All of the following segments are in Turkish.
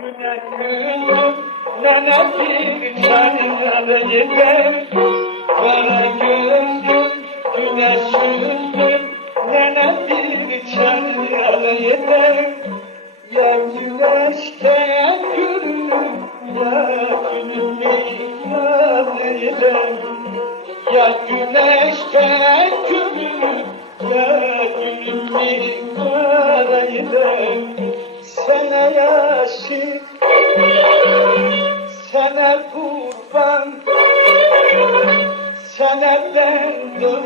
Güneşim nenedir çaylarıyım, kara gözlüm güneşim nenedir çaylarıyım. Ya güneşten gülüm, ya gülüm yarıyım. Ya güneşten gülüm, ya gülüm yarıyım. Sana yaşık, sana kurban, sana bendim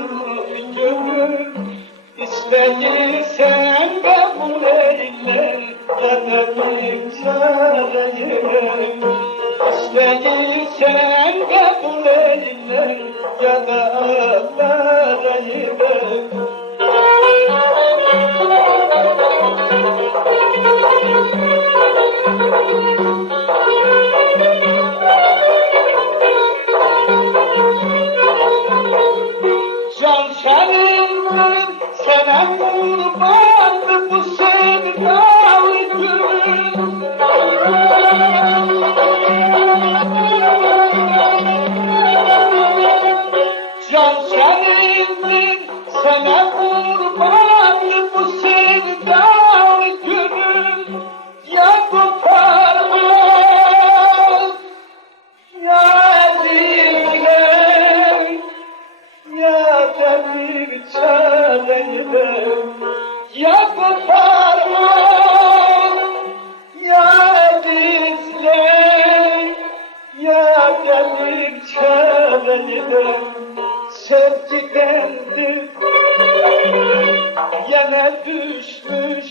gönül. İsteyirsen kabul eyle, ya da bir çareyim. İsteyirsen kabul eyle, ya da ağlarayım. Can senindir, sana kurban bu sevdalı gönül. Can senindir, sana kurban bu sevdalı gönül. Ya koparma, ya dinle, ya da bir çareyim. Ya koparma, ya dinle, ya da bir çareyim. Sevgidendir, yana düşmüş,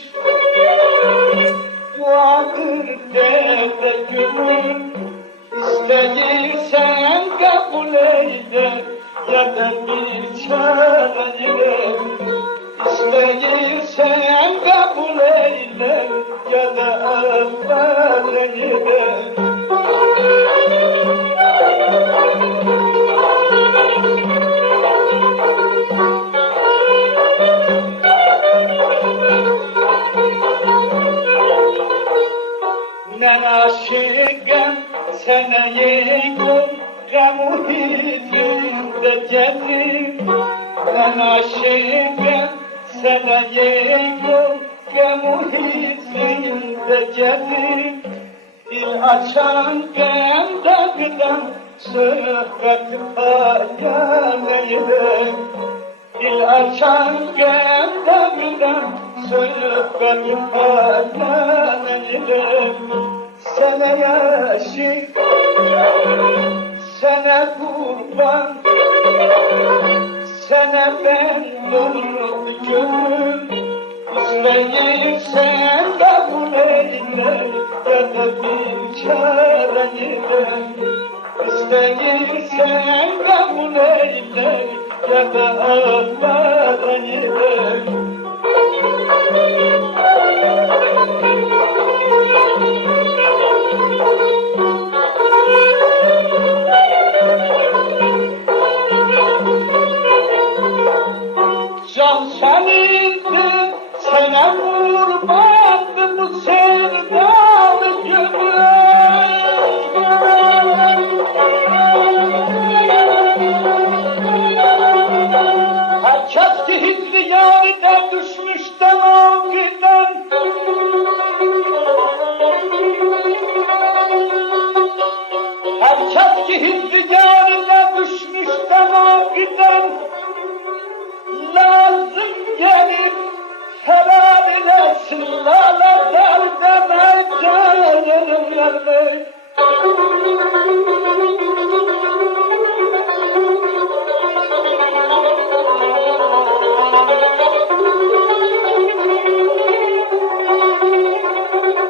vardır derde gönül. İsteyirsen kabul eyle, ya da bir çareyim. İsteyirsen kabul eyle, ya da ağlarayım. Ben aşıkım sana yeğim, gamu hizminde cennim. Ben aşıkım sana yeğim, gamu hizminde cennim. Dil açan bendagıdan sıhhat hayaleyim. Dil açan bendagıdan sıhhat hayaleyim. Sana yaşık, sana kurban, sana ben dolu gönül. İsteyirsen kabul eyle, ya da bir çareyim. İsteyirsen kabul eyle, ya da ağlarayım. Can senindir, sana kurban bu sevdalı gönül. Herkes ki hizli yarine düşmüş de vakiden. Herkes ki hizli yarine düşmüş de vakiden. Lazım gelip helal ilesin, lala derdeme canım vermek.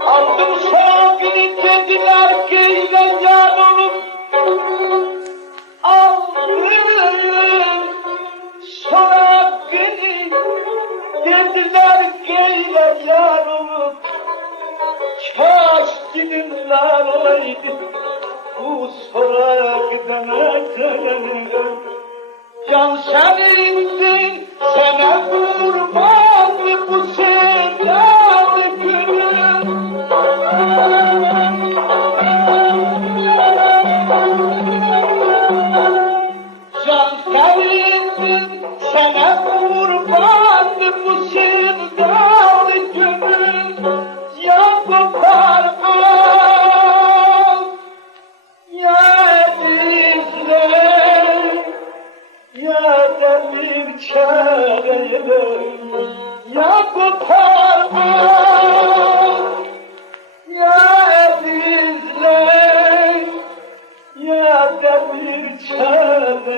Aldım sevgili dediler ki ile canım. Aldım sonra beni dediler geyle yarım. Kaş dilimler olaydı bu sonra gidene dönelim. Can senindir, sana kurban bu sevdalı gönül. koparmaz. Ya bizler ya da bir çare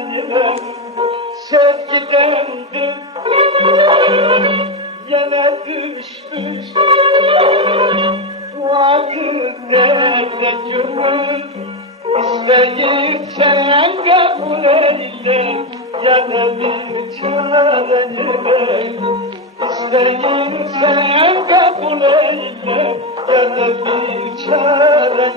sevgidendir. Yine düşmüş vakit nerede gönül, İsteyirsen kabul eyle, ya da bir çare İsteyirsen kabul eyle, ya da bir çare